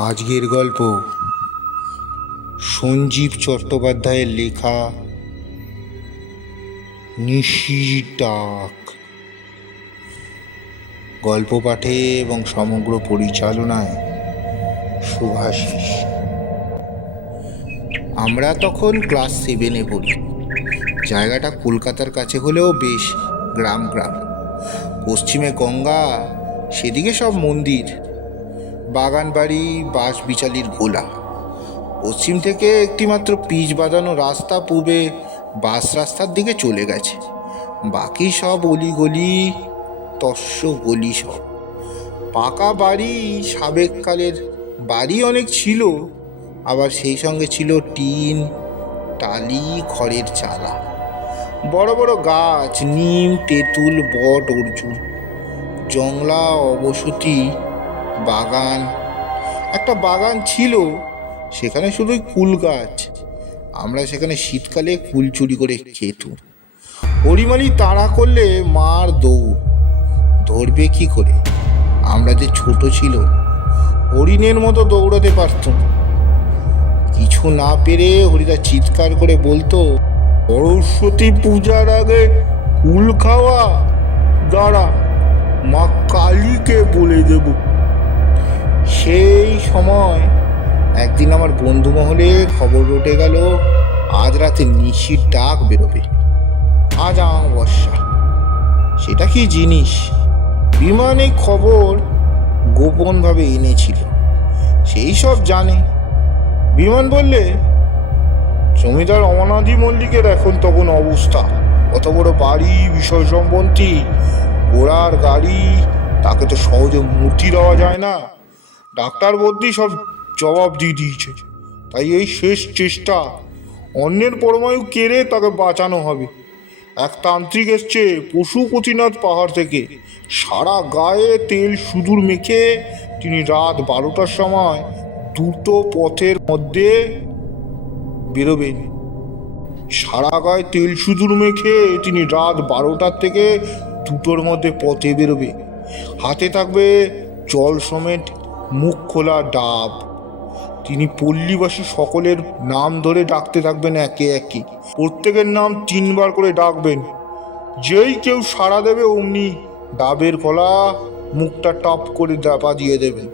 আজকের গল্প সঞ্জীব চট্টোপাধ্যায়ের লেখা নিশির ডাক। গল্প পাঠে এবং সমগ্র পরিচালনায় শুভাশিস। আমরা তখন ক্লাস সেভেনে পড়ি। জায়গাটা কলকাতার কাছে হলেও বেশ গ্রাম গ্রাম পশ্চিমে গঙ্গা, সেদিকে সব মন্দির। বাগান বাড়ি বাঁশ বিচালির গোলা। পশ্চিম থেকে একটিমাত্র পিচ বাঁধানো রাস্তা পূবে বাস রাস্তার দিকে চলে গেছে। বাকি সব অলিগলি তস্য গলি সব। পাকা বাড়ি সাবেককালের বাড়ি অনেক ছিল, আবার সেই সঙ্গে ছিল টিন, টালি, খড়ের চালা বড় বড় গাছ, নিম, তেঁতুল, বট, অর্জুন। জংলা, অবসতি বাগান। একটা বাগান ছিল, সেখানে শুধুই কুল গাছ। আমরা সেখানে শীতকালে কুল চুরি করে খেতুম। হরিমালি তাড়া করলে মার দৌড়। ধরবে কি করে? আমরা যে ছোট ছিল, হরিণের মতো দৌড়াতে পারতুম। কিছু না পেরে হরিদা চিৎকার করে বলতো, সরস্বতী পূজার আগে কুল খাওয়া, দাঁড়া, মা কালীকে বলে দেব। সেই সময় একদিন আমার বন্ধু মহলে খবর রটে গেল, আজ রাতে নিশির ডাক বেরোবে। আজ অমাবস্যা। সেটা কি জিনিস? বিমান খবর গোপনভাবে এনেছিল। সেই সব জানে। বিমান বললে, জমিদার অমনাদি মল্লিকের এখন তখন অবস্থা। কত বড় বাড়ি বিষয় সম্পত্তি, ঘোড়ার গাড়ি, তাকে তো সহজে মূর্তি দেওয়া যায় না। ডাক্তার বদ্যি সব জবাব দিয়ে দিয়েছে তাই এই শেষ চেষ্টা। অন্যের পরমায়ু কেড়ে তাকে বাঁচানো হবে? এক তান্ত্রিক এসছে পশুপতিনাথ পাহাড় থেকে। সারা গায়ে তেল সুদূর মেখে তিনি রাত বারোটার সময় দুটো পথের মধ্যে বেরোবেন। সারা গায়ে তেল সুদূর মেখে তিনি রাত বারোটার থেকে দুটোর মধ্যে পথে বেরোবে। হাতে থাকবে জল সমেত মুখ খোলা ডাব। তিনি পল্লীবাসী সকলের নাম ধরে ডাকতে থাকবেন একে একে। প্রত্যেকের নাম তিনবার করে ডাকবেন। যেই কেউ সাড়া দেবে, অমনি ডাবের কলা মুখটা টপ করে ডাপা দিয়ে দেবেন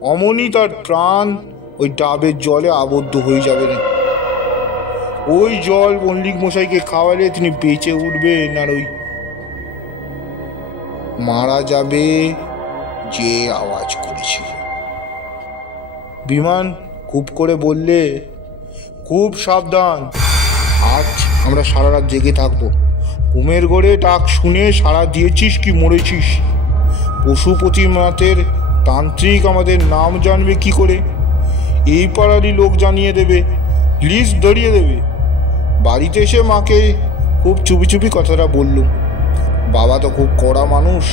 অমনি তার প্রাণ ওই ডাবের জলে আবদ্ধ হয়ে যাবে না। ওই জল মল্লিক মশাইকে খাওয়ালে তিনি বেঁচে উঠবেন আর ওই মারা যাবে যে আওয়াজ করেছিল। বিমান খুব করে বললে, খুব সাবধান। আজ আমরা সারা রাত জেগে থাকব। ঘুমের ঘরে ডাক শুনে সারা দিয়েছিস কি মরেছিস? পশুপতিনাথের তান্ত্রিক আমাদের নাম জানবে কি করে? এই পাড়ারই লোক জানিয়ে দেবে, লিস্ট ধরিয়ে দেবে। বাড়িতে এসে মাকে খুব চুপি চুপি কথাটা বললুম বাবা তো খুব কড়া মানুষ।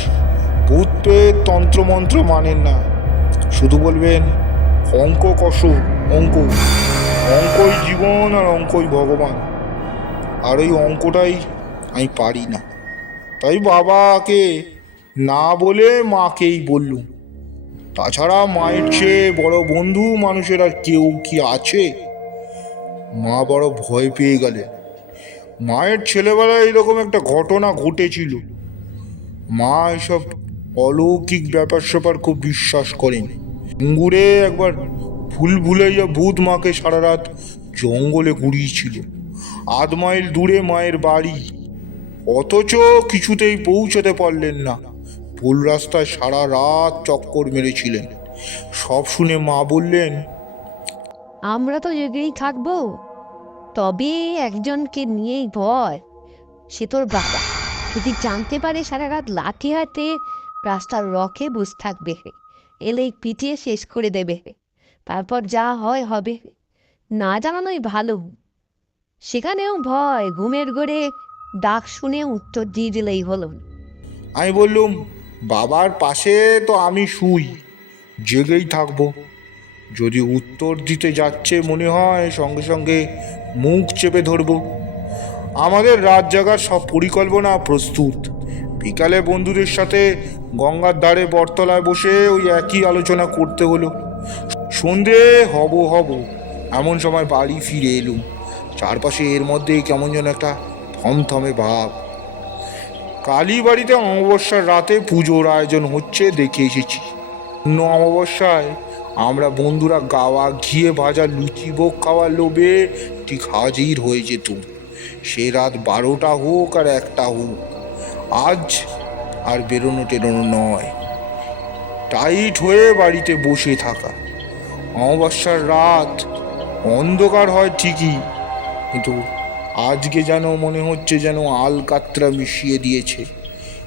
ভূত পেয়ে তন্ত্রমন্ত্র মানেন না। শুধু বলবেন, অঙ্ক কষ, অঙ্ক। অঙ্কই জীবন আর অঙ্কই ভগবান। আর ওই অঙ্কটাই আমি পারি না। তাই বাবাকে না বলে মাকেই বললুম। তাছাড়া মায়ের চেয়ে বড় বন্ধু মানুষের আর কেউ কি আছে? মা বড় ভয় পেয়ে গেলেন। মায়ের ছেলেবেলায় এরকম একটা ঘটনা ঘটেছিল। মা এসব অলৌকিক ব্যাপার স্যাপার খুব বিশ্বাস করেন। ঘুরে একবার ভুল ভুলাইয়া ভূত মাকে সারা রাত জঙ্গলে ঘুরিয়েছিল আধ মাইল দূরে মায়ের বাড়ি। অথচ কিছুতেই পৌঁছতে পারলেন না। ভুল রাস্তায় সারা রাত চক্কর মেরেছিলেন। সব শুনে মা বললেন, আমরা তো জেগেই থাকব। তবে একজনকে নিয়েই ভয়। সে তোর বাবা। যদি জানতে পারে সারা রাত লাঠি হাতে রাস্তার রকে বসে থাকবে। এলেই পিটিয়ে শেষ করে দেবে। তারপর যা হয় হবে। না জানানোই ভালো। সেখানেও ভয়, ঘুমের ঘরে ডাক শুনে উত্তর দিয়ে দিলেই হলো। আমি বললুম, বাবার পাশে তো আমি শুই, জেগেই থাকব। যদি উত্তর দিতে যাচ্ছে মনে হয়, সঙ্গে সঙ্গে মুখ চেপে ধরবো। আমাদের রাত জাগার সব পরিকল্পনা প্রস্তুত। বিকালে বন্ধুদের সাথে গঙ্গার ধারে বটতলায় বসে ওই একই আলোচনা করতে হলো। সন্ধে হব হব, এমন সময় বাড়ি ফিরে এলুম। চারপাশে এর মধ্যেই কেমন যেন একটা থমথমে ভাব। কালী বাড়িতে অমাবস্যার রাতে পুজোর আয়োজন হচ্ছে দেখে এসেছি। অন্য অমাবস্যায় আমরা বন্ধুরা গাওয়া ঘিয়ে ভাজা লুচি ভোগ খাওয়ার লোভে ঠিক হাজির হয়ে যেত সে রাত বারোটা হোক আর একটা হোক। আজ আর বেরোনো টেরোনো নয়। টাইট হয়ে বাড়িতে বসে থাকা। অমাবস্যার রাত অন্ধকার হয় ঠিকই, কিন্তু আজকে যেন মনে হচ্ছে যেন আলকাত্রা মিশিয়ে দিয়েছে।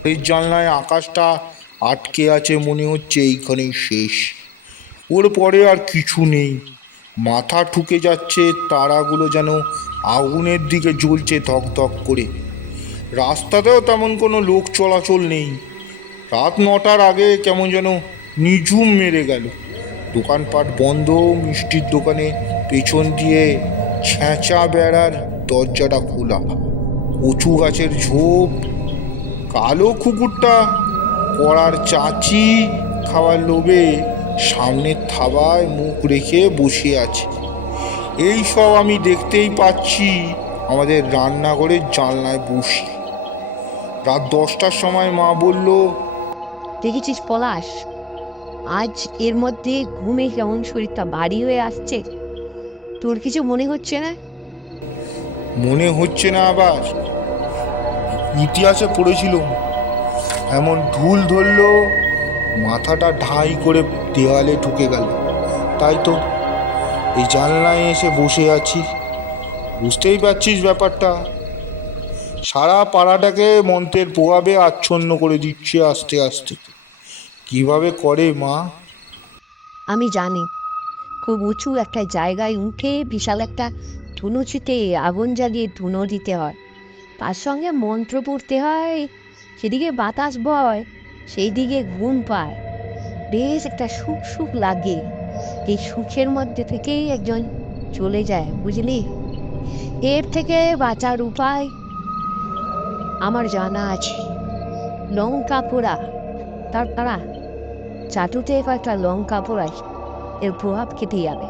এই জানলায় আকাশটা আটকে আছে মনে হচ্ছে এইখানেই শেষ। ওর পরে আর কিছু নেই। মাথা ঠুকে যাচ্ছে, তারাগুলো যেন আগুনের দিকে জ্বলছে ধক ধক করে। রাস্তাতেও তেমন কোনো লোক চলাচল নেই। রাত নটার আগে কেমন যেন নিঝুম মেরে গেল। দোকানপাট বন্ধ, মিষ্টির দোকানে পেছন দিয়ে ছেঁচা বেড়ার দরজাটা খোলা। কচু গাছের ঝোপ, কালো কুকুরটা পড়ার চাচি খাওয়ার লোভে সামনের থাবায় মুখ রেখে বসে আছে। এই সব আমি দেখতেই পাচ্ছি আমাদের রান্নাঘরের জানলায় বসি। রাত দশটার সময় মা বলল দেখেছিস পলাশ আজ এর মধ্যে ঘুমে কেমন শরীরটা ভারী হয়ে আসছে? তোর কিছু মনে হচ্ছে না? মনে হচ্ছে না আবার। ইতিহাসে পড়েছিলাম এমন ঢুল ধরলো মাথাটা ঢাই করে দেওয়ালে ঢুকে গেল। তাই তো এই জানলায় এসে বসে আছি। বুঝতেই পারছিস ব্যাপারটা। সারা পাড়াটাকে মন্ত্রের প্রভাবে আচ্ছন্ন করে দিচ্ছে আস্তে আস্তে। কীভাবে করে, মা? আমি জানি। খুব উঁচু একটা জায়গায় উঠে বিশাল একটা ধুনুচিতে আগুন জ্বালিয়ে ধুনো দিতে হয়। তার সঙ্গে মন্ত্র পড়তে হয়, সেদিকে বাতাস বয় সেই দিকে ঘুম পায়। বেশ একটা সুখ সুখ লাগে। এই সুখের মধ্যে থেকেই একজন চলে যায়, বুঝলি? এর থেকে বাঁচার উপায় আমার জানা আছে। লঙ্কা পোড়া তার তারা চাটুতে কয়েকটা লঙ্কা পোড়াই এর প্রভাব কেটে যাবে।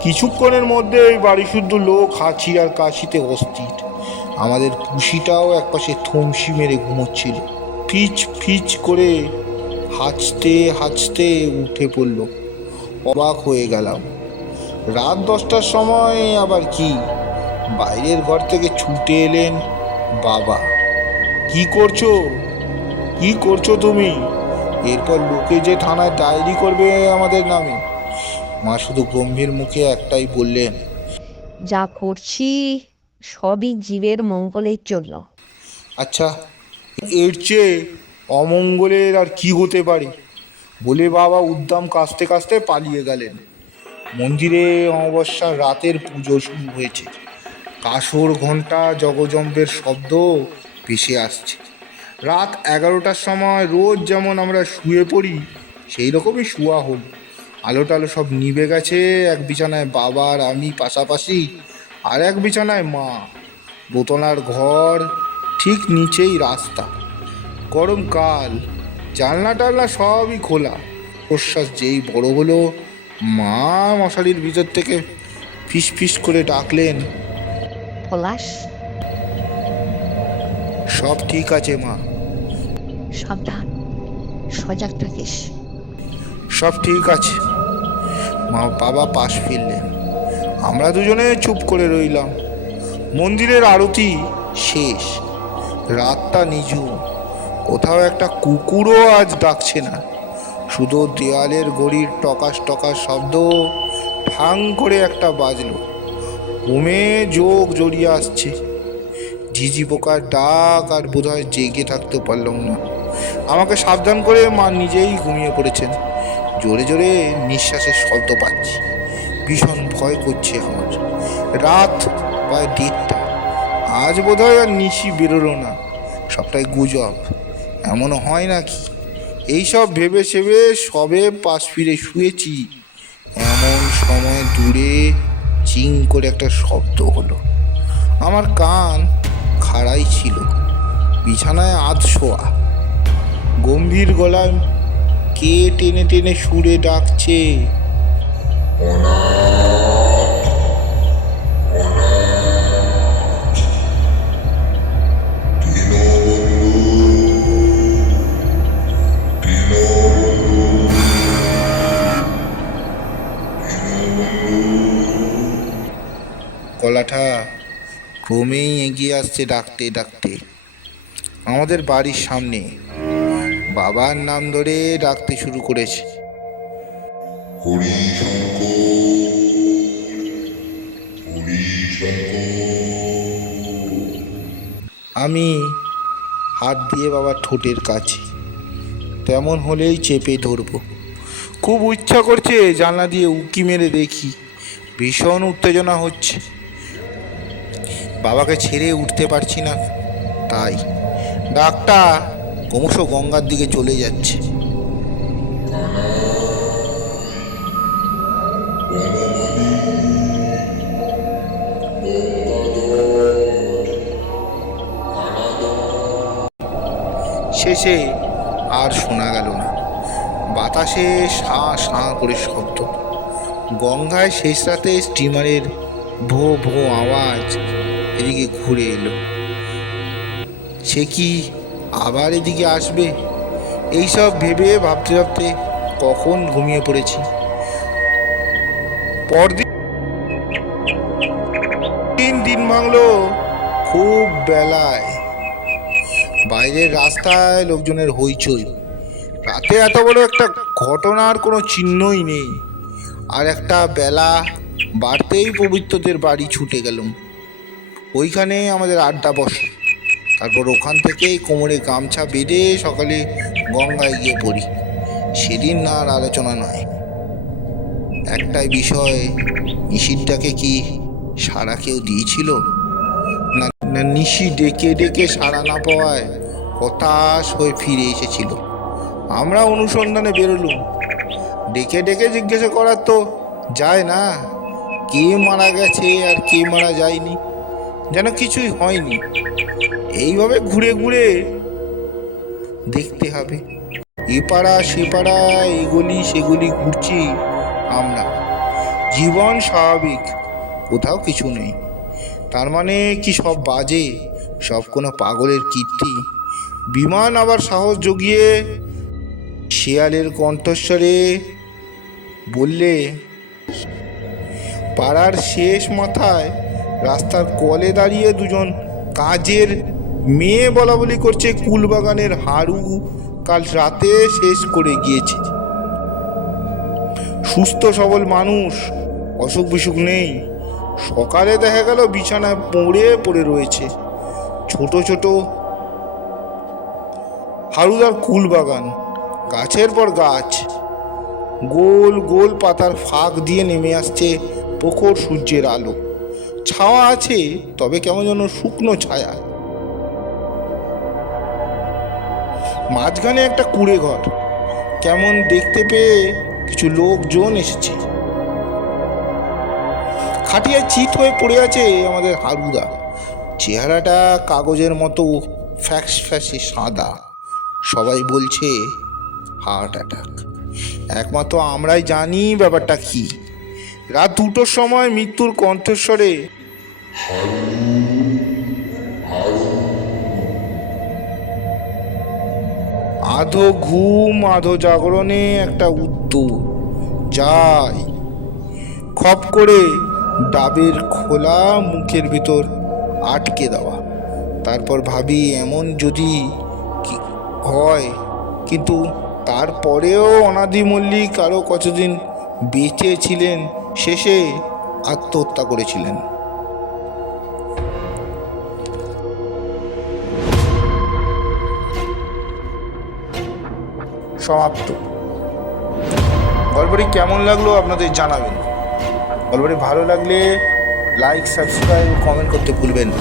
কিছুক্ষণের মধ্যে ওই বাড়ি শুদ্ধ লোক হাঁচি আর কাশিতে অস্থির। আমাদের পুষিটাও একপাশে থমসি মেরে ঘুমোচ্ছিল। ফিচ ফিচ করে হাঁচতে হাঁচতে উঠে পড়ল। অবাক হয়ে গেলাম। রাত দশটার সময় আবার কি? বাইরের ঘর থেকে ছুটে এলেন বাবা। কি করছ? কি করছ তুমি? এরপর লোকে যে থানায় ডায়েরি করবে আমাদের নামে। মা শুধু গম্ভীর মুখে একটাই বললেন যা করছি সবই জীবের মঙ্গলের জন্য। আচ্ছা এর চেয়ে অমঙ্গলের আর কি হতে পারে? বলে বাবা উদ্দাম কাস্তে কাস্তে পালিয়ে গেলেন। মন্দিরে অমাবস্যার রাতের পুজো শুরু হয়েছে। কাসর ঘণ্টা জগজম্বের শব্দ ভেসে আসছে। রাত এগারোটার সময় রোজ যেমন আমরা শুয়ে পড়ি, সেই রকমই শুয়া হল। আলো টালো সব নিভে গেছে, এক বিছানায় বাবা আর আমি পাশাপাশি, আর এক বিছানায় মা। দোতলার ঘর ঠিক নিচেই রাস্তা। গরমকাল জানলা টালনা সবই খোলা। প্রশ্বাস যেই বড় হলো, মা মশারির ভিতর থেকে ফিস ফিস করে ডাকলেন, পলাশ সব ঠিক আছে মা। সাবধান সজাগ থাকিস। সব ঠিক আছে। মা বাবা পাশ ফিরলেন আমরা দুজনে চুপ করে রইলাম। মন্দিরের আরতি শেষ। রাতটা নিঝুম। কোথাও একটা কুকুরও আজ ডাকছে না। শুধু দেয়ালের ঘড়ির টকাস টকাস শব্দ ঠাং করে একটা বাজলো। ঘুমে যোগ জড়িয়ে আসছে। ঝিঝি পোকার ডাক আর বোধহয় জেগে থাকতে পারলাম না। আমাকে সাবধান করে মা নিজেই ঘুমিয়ে পড়েছেন। জোরে জোরে নিঃশ্বাসের শব্দ পাচ্ছি। ভীষণ ভয় করছে আমার। রাত প্রায় দেড়টা। আজ বোধহয় আর নিশি বেরোলো না। সবটাই গুজব। এমনও হয় নাকি? এইসব ভেবে সেবে সবে পাশ ফিরে শুয়েছি। এমন সময় দূরে চিং করে একটা শব্দ হলো। আমার কান খাড়াই ছিল। বিছানায় আধ শোয়া। গম্ভীর গলায় কে টেনে টেনে সুরে ডাকছে কলাঠা ক্রমেই এগিয়ে আসছে ডাকতে ডাকতে। আমাদের বাড়ির সামনে বাবার নাম ধরে ডাকতে শুরু করেছে। আমি হাত দিয়ে বাবার ঠোঁটের কাছে তেমন হলেই চেপে ধরবো। খুব ইচ্ছা করছে জানলা দিয়ে উকি মেরে দেখি। ভীষণ উত্তেজনা হচ্ছে। বাবাকে ছেড়ে উঠতে পারছি না। তাই ডাকটা ক্রমশ গঙ্গার দিকে চলে যাচ্ছে। শেষে আর শোনা গেল না। বাতাসে সাঁ সাঁ করে শব্দ। গঙ্গায় শেষ রাতে স্টিমারের ভো ভো আওয়াজ এদিকে ঘুরে এলো। সে কি আবার এদিকে আসবে? এইসব ভেবে ভাবতে ভাবতে কখন ঘুমিয়ে পড়েছি। পরদিন তিন দিন ভাঙলো খুব বেলায়। বাইরের রাস্তায় লোকজনের হইচই। রাতে এত বড় একটা ঘটনার কোনো চিহ্নই নেই। আর একটা বেলা বাড়তেই পবিত্রদের বাড়ি ছুটে গেলাম। ওইখানে আমাদের আড্ডা বসে। তারপর ওখান থেকেই কোমরে গামছা বেঁধে সকালে গঙ্গায় গিয়ে পড়ি। সেদিন না আর আলোচনা নয়। একটাই বিষয়, নিশিরটাকে কি সারা কেউ দিয়েছিল? না না, নিশি ডেকে ডেকে সাড়া না পাওয়ায় হতাশ হয়ে ফিরে এসেছিল। আমরা অনুসন্ধানে বেরোলুম। ডেকে ডেকে জিজ্ঞাসা করার তো যায় না, কে মারা গেছে আর কে মারা যায়নি। যেন কিছুই হয়নি। এইভাবে ঘুরে ঘুরে দেখতে হবে। এ পাড়া সে পাড়া এগুলি সেগুলি ঘুরছি আমরা। জীবন স্বাভাবিক, কোথাও কিছু নেই। তার মানে কি সব বাজে, সব কোনো পাগলের কীর্তি? বিমান আবার সাহস জগিয়ে শেয়ালের কণ্ঠস্বরে বললে, পাড়ার শেষ মাথায় রাস্তার কলে দাঁড়িয়ে দুজন কাজের মেয়ে বলা বলি করছে কুলবাগানের হাড়ু কাল রাতে শেষ করে গিয়েছে। সুস্থ সবল মানুষ, অসুখ বিসুখ নেই। সকালে দেখা গেল বিছানায় পড়ে পড়ে রয়েছে। ছোট ছোট হারুদার কুল বাগান গাছের পর গাছ। গোল গোল পাতার ফাঁক দিয়ে নেমে আসছে প্রখর সূর্যের আলো। ছাওয়া আছে, তবে কেমন যেন শুকনো ছায়া। মাঝখানে একটা কুড়ে ঘর। কেমন দেখতে পেয়ে কিছু লোকজন এসেছে। খাটিয়ায় চিত হয়ে পড়ে আছে আমাদের হারুদা। চেহারাটা কাগজের মতো ফ্যাক্স ফ্যাসে সাদা। সবাই বলছে হার্ট অ্যাটাক একমাত্র আমরাই জানি ব্যাপারটা কি। রাত দুটোর সময় মৃত্যুর কণ্ঠস্বরে আধো ঘুম, আধো জাগরণে একটা উত্তর যাই। খপ করে ডাবের খোলা মুখের ভিতর আটকে দেওয়া। তারপর ভাবি, এমন যদি হয়, কিন্তু তারপরেও অনাদি মল্লিক আরও কতদিন বেঁচে ছিলেন, শেষে আত্মহত্যা করেছিলেন। সমাপ্ত। গল্পটি কেমন লাগল আপনাদের জানাবেন। গল্পটি ভালো লাগলে লাইক সাবস্ক্রাইব কমেন্ট করতে ভুলবেন না।